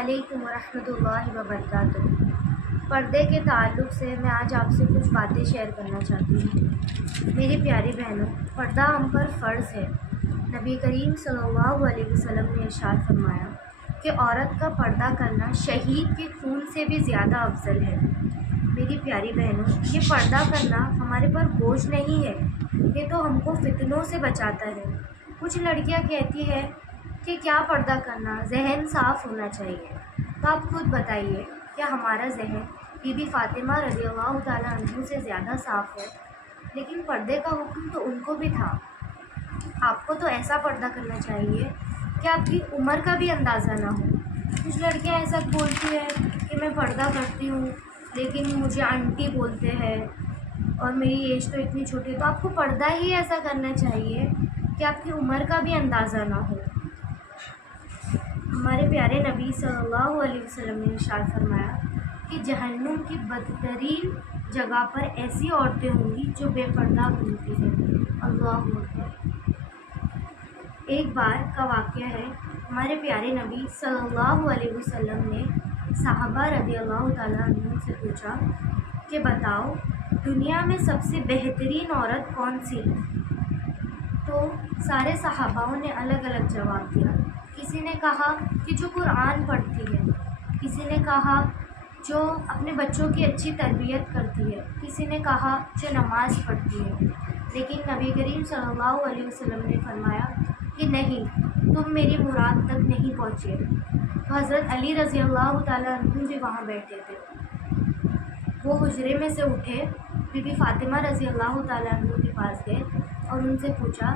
علیکم ورحمۃ اللہ وبرکاتہ۔ پردے کے تعلق سے میں آج آپ سے کچھ باتیں شیئر کرنا چاہتی ہوں۔ میری پیاری بہنوں، پردہ ہم پر فرض ہے۔ نبی کریم صلی اللہ علیہ وسلم نے ارشاد فرمایا کہ عورت کا پردہ کرنا شہید کے خون سے بھی زیادہ افضل ہے۔ میری پیاری بہنوں، یہ پردہ کرنا ہمارے پر بوجھ نہیں ہے، یہ تو ہم کو فتنوں سے بچاتا ہے۔ کچھ لڑکیاں کہتی ہیں کہ کیا پردہ کرنا، ذہن صاف ہونا چاہیے۔ تو آپ خود بتائیے، کیا ہمارا ذہن بی بی فاطمہ رضی اللہ تعالیٰ عنہ سے زیادہ صاف ہے؟ لیکن پردے کا حکم تو ان کو بھی تھا۔ آپ کو تو ایسا پردہ کرنا چاہیے کہ آپ کی عمر کا بھی اندازہ نہ ہو۔ کچھ لڑکیاں ایسا بولتی ہیں کہ میں پردہ کرتی ہوں لیکن مجھے آنٹی بولتے ہیں اور میری ایج تو اتنی چھوٹی ہے۔ تو آپ کو پردہ ہی ایسا کرنا چاہیے کہ آپ کی عمر کا بھی اندازہ نہ ہو۔ ہمارے پیارے نبی صلی اللہ علیہ وسلم نے ارشاد فرمایا کہ جہنم کی بدترین جگہ پر ایسی عورتیں ہوں گی جو بے پردہ گھومتی ہیں۔ اللہ اکبر۔ ایک بار کا واقعہ ہے، ہمارے پیارے نبی صلی اللہ علیہ وسلم نے صحابہ رضی اللہ تعالیٰ عنہ سے پوچھا کہ بتاؤ دنیا میں سب سے بہترین عورت کون سی ہے؟ تو سارے صحاباؤں نے الگ الگ جواب دیا۔ کسی نے کہا کہ جو قرآن پڑھتی ہے، کسی نے کہا جو اپنے بچوں کی اچھی تربیت کرتی ہے، کسی نے کہا جو نماز پڑھتی ہے۔ لیکن نبی کریم صلی اللہ علیہ وسلم نے فرمایا کہ نہیں، تم میری مراد تک نہیں پہنچے۔ تو حضرت علی رضی اللہ تعالیٰ عنہ بھی وہاں بیٹھے تھے۔ وہ حجرے میں سے اٹھے، بی بی فاطمہ رضی اللہ تعالیٰ عنہ کے پاس گئے اور ان سے پوچھا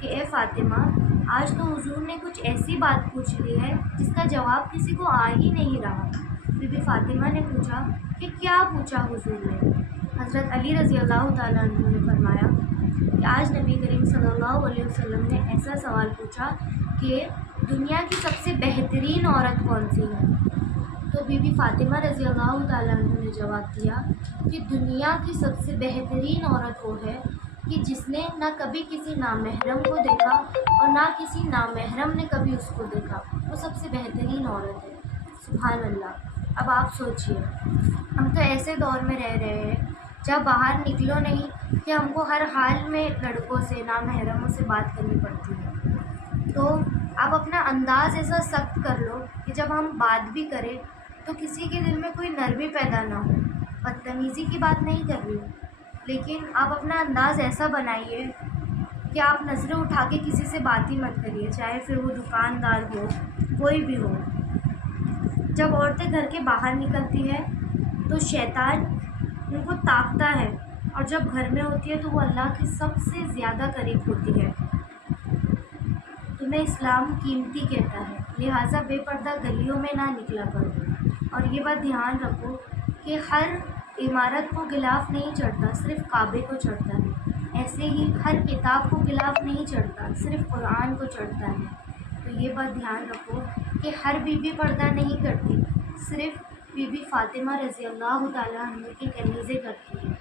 کہ اے فاطمہ، آج تو حضور نے کچھ ایسی بات پوچھ لی ہے جس کا جواب کسی کو آ ہی نہیں رہا۔ بی بی فاطمہ نے پوچھا کہ کیا پوچھا حضور نے؟ حضرت علی رضی اللہ تعالیٰ عنہ نے فرمایا کہ آج نبی کریم صلی اللہ علیہ وسلم نے ایسا سوال پوچھا کہ دنیا کی سب سے بہترین عورت کون سی ہے؟ تو بی بی فاطمہ رضی اللہ تعالیٰ عنہ نے جواب دیا کہ دنیا کی سب سے بہترین عورت وہ ہے کہ جس نے نہ کبھی کسی نامحرم کو دیکھا اور نہ کسی نامحرم نے کبھی اس کو دیکھا، وہ سب سے بہترین عورت ہے۔ سبحان اللہ۔ اب آپ سوچئے، ہم تو ایسے دور میں رہ رہے ہیں جب باہر نکلو نہیں کہ ہم کو ہر حال میں لڑکوں سے، نامحرموں سے بات کرنی پڑتی ہے۔ تو آپ اپنا انداز ایسا سخت کر لو کہ جب ہم بات بھی کریں تو کسی کے دل میں کوئی نرمی پیدا نہ ہو۔ بدتمیزی کی بات نہیں کر رہی ہوں، لیکن آپ اپنا انداز ایسا بنائیے کہ آپ نظریں اٹھا کے کسی سے بات ہی مت کریے، چاہے پھر وہ دکاندار ہو، کوئی بھی ہو۔ جب عورتیں گھر کے باہر نکلتی ہیں تو شیطان ان کو تاکتا ہے، اور جب گھر میں ہوتی ہے تو وہ اللہ کے سب سے زیادہ قریب ہوتی ہے۔ تمہیں اسلام قیمتی کہتا ہے، لہٰذا بے پردہ گلیوں میں نہ نکلا کرو۔ اور یہ بات دھیان رکھو کہ ہر عمارت کو غلاف نہیں چڑھتا، صرف کعبے کو چڑھتا ہے۔ ایسے ہی ہر کتاب کو غلاف نہیں چڑھتا، صرف قرآن کو چڑھتا ہے۔ تو یہ بات دھیان رکھو کہ ہر بی بی پردہ نہیں کرتی، صرف بی بی فاطمہ رضی اللہ تعالیٰ عنہ کی کنیزیں کرتی ہیں۔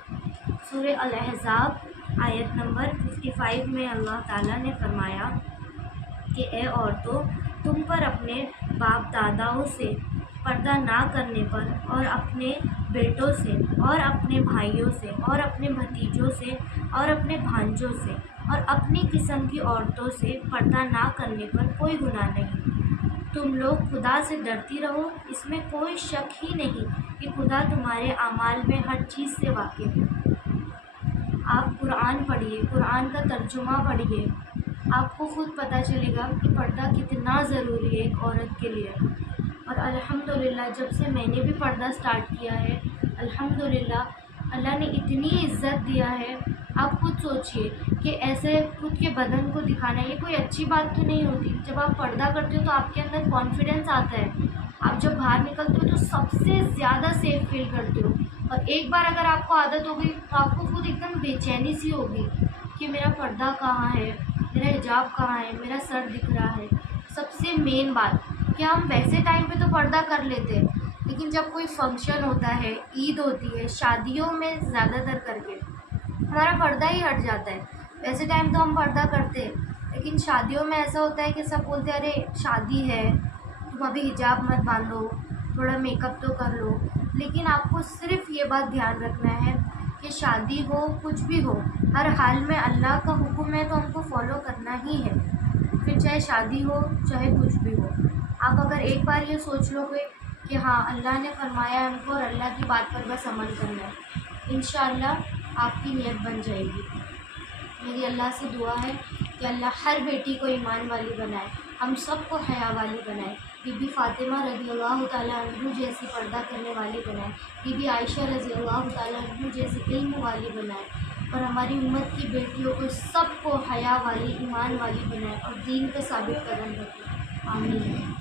سورہ الاحزاب آیت نمبر 55 میں اللہ تعالیٰ نے فرمایا کہ اے عورتوں، تم پر اپنے باپ داداؤں سے پردہ نہ کرنے پر، اور اپنے بیٹوں سے، اور اپنے بھائیوں سے، اور اپنے بھتیجوں سے، اور اپنے بھانجوں سے، اور اپنی قسم کی عورتوں سے پردہ نہ کرنے پر کوئی گناہ نہیں۔ تم لوگ خدا سے ڈرتی رہو، اس میں کوئی شک ہی نہیں کہ خدا تمہارے اعمال میں ہر چیز سے واقف ہے۔ آپ قرآن پڑھیے، قرآن کا ترجمہ پڑھیے، آپ کو خود پتہ چلے گا کہ پردہ کتنا ضروری ہے ایک عورت کے لیے۔ اور الحمدللہ جب سے میں نے بھی پردہ سٹارٹ کیا ہے، الحمدللہ اللہ نے اتنی عزت دیا ہے۔ آپ خود سوچئے کہ ایسے خود کے بدن کو دکھانا یہ کوئی اچھی بات تو نہیں ہوتی۔ جب آپ پردہ کرتے ہو تو آپ کے اندر کانفیڈنس آتا ہے، آپ جب باہر نکلتے ہو تو سب سے زیادہ سیف فیل کرتے ہو۔ اور ایک بار اگر آپ کو عادت ہو گئی تو آپ کو خود ایک دم بے چینی سی ہوگی کہ میرا پردہ کہاں ہے، میرا حجاب کہاں ہے، میرا سر دکھ رہا ہے۔ سب سے مین بات کہ ہم ویسے ٹائم پہ تو پردہ کر لیتے ہیں، لیکن جب کوئی فنکشن ہوتا ہے، عید ہوتی ہے، شادیوں میں زیادہ تر کر کے ہمارا پردہ ہی ہٹ جاتا ہے۔ ویسے ٹائم تو ہم پردہ کرتے ہیں، لیکن شادیوں میں ایسا ہوتا ہے کہ سب بولتے ہیں ارے شادی ہے، تم ابھی حجاب مت باندھو، تھوڑا میک اپ تو کر لو، لیکن آپ کو صرف یہ بات دھیان رکھنا ہے کہ شادی ہو کچھ بھی ہو، ہر حال میں اللہ کا حکم ہے تو ہم کو فالو کرنا ہی ہے، پھر چاہے شادی ہو چاہے کچھ بھی ہو۔ آپ اگر ایک بار یہ سوچ لو گے کہ ہاں اللہ نے فرمایا ہم کو اور اللہ کی بات پر بس عمل کرنا ہے، انشاءاللہ آپ کی نیت بن جائے گی۔ میری اللہ سے دعا ہے کہ اللہ ہر بیٹی کو ایمان والی بنائے، ہم سب کو حیا والی بنائے، بی بی فاطمہ رضی اللہ تعالیٰ عنہ جیسی پردہ کرنے والی بنائے، بی بی عائشہ رضی اللہ تعالیٰ عنہ جیسی علم والی بنائے، اور ہماری امت کی بیٹیوں کو سب کو حیا والی ایمان والی بنائے اور دین پہ ثابت قدم رکھے۔ آمین۔